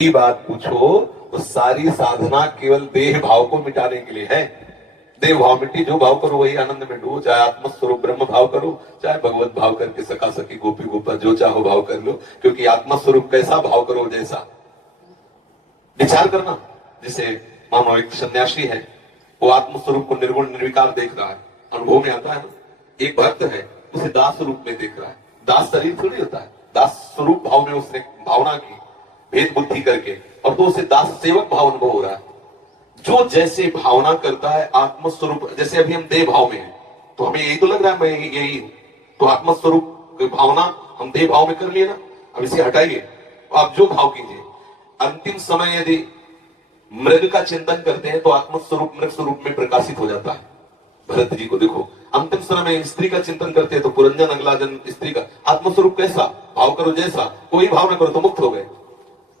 की बात पूछो तो सारी साधना केवल देह भाव को मिटाने के लिए है। देह भाव मिट्टी, जो भाव करो वही आनंद में डूबो। चाहे आत्मस्वरूप ब्रह्म भाव करो, चाहे भगवत भाव करके सखा सखी गोपी गोपा जो चाहो भाव कर लो, क्योंकि आत्मस्वरूप कैसा भाव करो जैसा। विचार करना, जैसे मानो एक सन्यासी है, वो आत्मस्वरूप को निर्गुण निर्विकार देख रहा है, अनुभव में आता है ना। एक भक्त है, उसे दास स्वरूप में देख रहा है। दास शरीर थोड़ी होता है, दास स्वरूप भाव में उसने भावना की भेद बुद्धि करके, और तो उसे दास सेवक भाव अनुभव हो रहा है। जो जैसे भावना करता है आत्मस्वरूप, जैसे अभी हम देह भाव में हैं तो हमें यही तो लग रहा है मैं यही हूं, तो आत्मस्वरूप भावना हम देह भाव में कर लिए ना। अब इसे हटाइए, आप जो भाव कीजिए। अंतिम समय यदि मृग का चिंतन करते हैं तो आत्मस्वरूप मृग स्वरूप में प्रकाशित हो जाता है। भरत जी को देखो, अंतिम समय में स्त्री का चिंतन करते हैं तो पुरंजन अगला जन्म स्त्री का। आत्मस्वरूप कैसा भाव करो जैसा, कोई भाव ना करो तो मुक्त हो गए।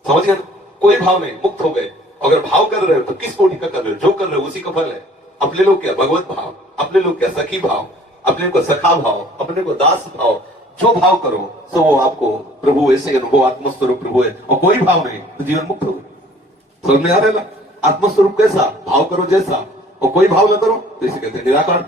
समझ गए ना, कोई भाव नहीं, मुक्त हो गए। अगर भाव कर रहे हो तो किस कोटि का कर रहे हो, जो कर रहे हो उसी का फल है। अपने लोग क्या भगवत भाव, अपने लोग क्या सखी भाव, अपने को सखा भाव, अपने को दास भाव, जो भाव करो सो वो आपको प्रभु ऐसे अनुभव, आत्मस्वरूप प्रभु है। और कोई भाव नहीं तो जीवन मुक्त हो। समझ में आ रहा है? आत्मस्वरूप कैसा भाव करो जैसा, और कोई भाव ना करो तो इसे कहते हैं निराकार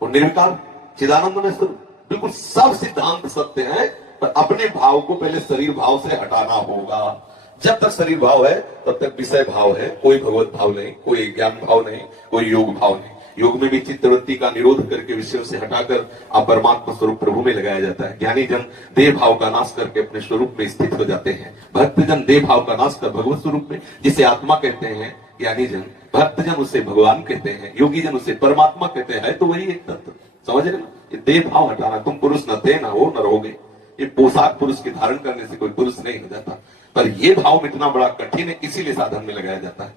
और निर्विकार चिदानंद में स्वरूप। बिल्कुल सब सिद्धांत सत्य है, पर अपने भाव को पहले शरीर भाव से हटाना होगा। जब तक शरीर भाव है तब तक विषय भाव है, कोई भगवत भाव नहीं, कोई ज्ञान भाव नहीं, कोई योग भाव नहीं। योग में भी चित्तवृत्ति का निरोध करके विषयों से हटाकर आप परमात्मा स्वरूप प्रभु में लगाया जाता है। ज्ञानी जन देह भाव का नाश करके अपने स्वरूप में स्थित हो जाते हैं। भक्त जन देह भाव का नाश कर भगवत स्वरूप में, जिसे आत्मा कहते हैं ज्ञानी जन, भक्त जन उसे भगवान कहते हैं, योगी जन उसे परमात्मा कहते हैं। तो वही एक तत्व, समझ रहे ना। ये देह भाव हटाना, तुम पुरुष न थे ना हो न रहोगे। ये पोशाक पुरुष के धारण करने से कोई पुरुष नहीं हो जाता, पर यह भाव मिटना बड़ा कठिन है, इसीलिए साधन में लगाया जाता है।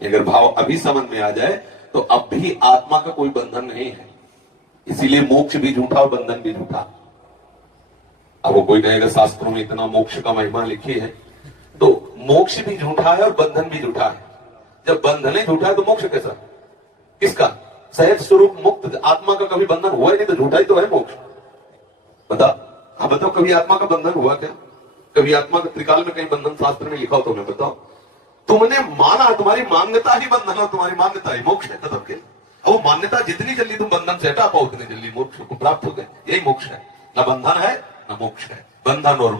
अगर भाव अभी समझ में आ जाए तो अब भी आत्मा का कोई बंधन नहीं है। इसीलिए मोक्ष भी झूठा और बंधन भी झूठा। अब वो कोई कहेगा शास्त्रों में इतना मोक्ष का महिमा लिखी है, तो मोक्ष भी झूठा है और बंधन भी झूठा है। जब बंधन ही झूठा है तो मोक्ष कैसा, किसका? सहज स्वरूप मुक्त आत्मा का कभी बंधन हुआ ही नहीं, तो झूठा ही तो है मोक्ष। बता, आप बताओ, कभी आत्मा का बंधन हुआ क्या? कभी आत्मा का त्रिकाल में कहीं बंधन शास्त्र में लिखा हो तो मैं बताओ। तुमने माना, तुम्हारी मान्यता ही बंधन है, तुम्हारी मान्यता ही मोक्ष है। खत्म के वो मान्यता जितनी जल्दी तुम बंधन से हटा पाओ उतनी जल्दी मोक्ष को प्राप्त हो गए। यही मोक्ष है, न बंधन है न मोक्ष है। बंधन और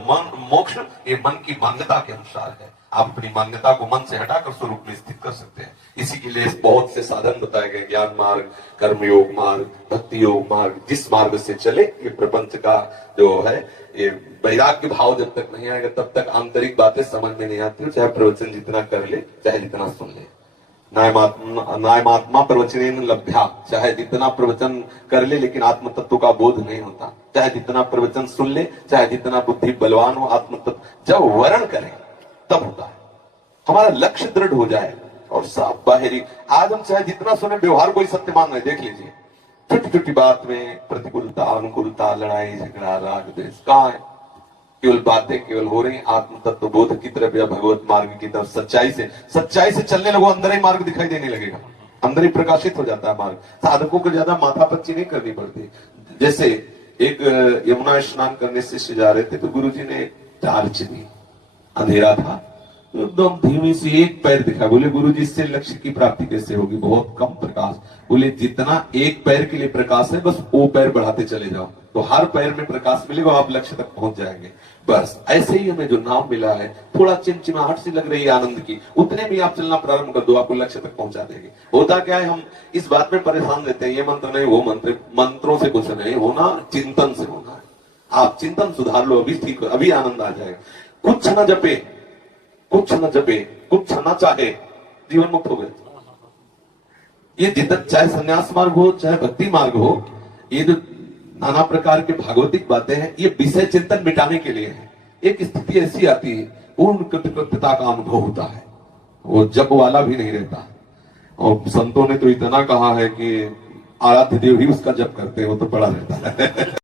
मोक्ष ये मन की मान्यता के अनुसार है। आप अपनी मान्यता को मन से हटाकर स्वरूप में स्थित कर सकते हैं। इसी के लिए बहुत से साधन बताए गए, ज्ञान मार्ग, कर्म योग मार्ग, भक्ति योग मार्ग। जिस मार्ग से चले ये प्रपंच का जो है, ये वैराग्य भाव जब तक नहीं आएगा तब तक आंतरिक बातें समझ में नहीं आती। चाहे प्रवचन जितना कर ले, चाहे जितना सुन ले। नायमात्मा प्रवचनेन लभ्या, चाहे जितना प्रवचन कर ले लेकिन आत्म तत्व का बोध नहीं होता। चाहे जितना प्रवचन सुन ले, चाहे जितना बुद्धि बलवान हो, आत्म तत्व जब वर्ण करें तब होता है। हमारा लक्ष्य दृढ़ हो जाए और सब बाहरी, आज हम चाहे जितना सुने व्यवहार कोई सत्य मान रहे, देख लीजिए छोटी छोटी बात में प्रतिकूलता अनुकूलता, लड़ाई झगड़ा राग द्वेष कहाँ है? केवल बातें केवल हो रही आत्म तत्व बोध की तरफ या भगवत मार्ग की तरफ। सच्चाई से चलने लगो, अंदर ही मार्ग दिखाई देने लगेगा, अंदर ही प्रकाशित हो जाता है मार्ग। साधकों को ज्यादा माथापच्ची नहीं करनी पड़ती। जैसे एक यमुना स्नान करने से जा रहे थे तो गुरुजी ने टार्च दी, अंधेरा था, तो एकदम धीमी सी एक पैर दिखा। बोले गुरुजी इससे लक्ष्य की प्राप्ति कैसे होगी, बहुत कम प्रकाश। बोले जितना एक पैर के लिए प्रकाश है बस वो पैर बढ़ाते चले जाओ तो हर पैर में प्रकाश मिलेगा, आप लक्ष्य तक पहुंच जाएंगे। बस ऐसे ही हमें जो नाम मिला है, थोड़ा चिमचिमाहट सी लग रही है आनंद की, उतने भी आप चलना प्रारंभ कर दो, आपको लक्ष्य तक पहुंचा देंगे। होता क्या है, हम इस बात में परेशान रहते हैं, ये मंत्र नहीं वो मंत्र, मंत्रों से कुछ नहीं होना, चिंतन से होना है। आप चिंतन सुधार लो, अभी ठीक हो, अभी आनंद आ जाएगा। कुछ न जपे, कुछ न जपे, कुछ न चाहे, जीवन मुक्त हो गए। ये जितना चाहे संन्यास मार्ग हो चाहे भक्ति मार्ग हो, ये जो नाना प्रकार के भागवतिक बातें हैं, ये विषय चिंतन मिटाने के लिए है। एक स्थिति ऐसी आती है, पूर्ण कृतकृत्यता का अनुभव होता है, वो जप वाला भी नहीं रहता। और संतों ने तो इतना कहा है कि आराध्य देव ही उसका जप करते हो तो बड़ा रहता है।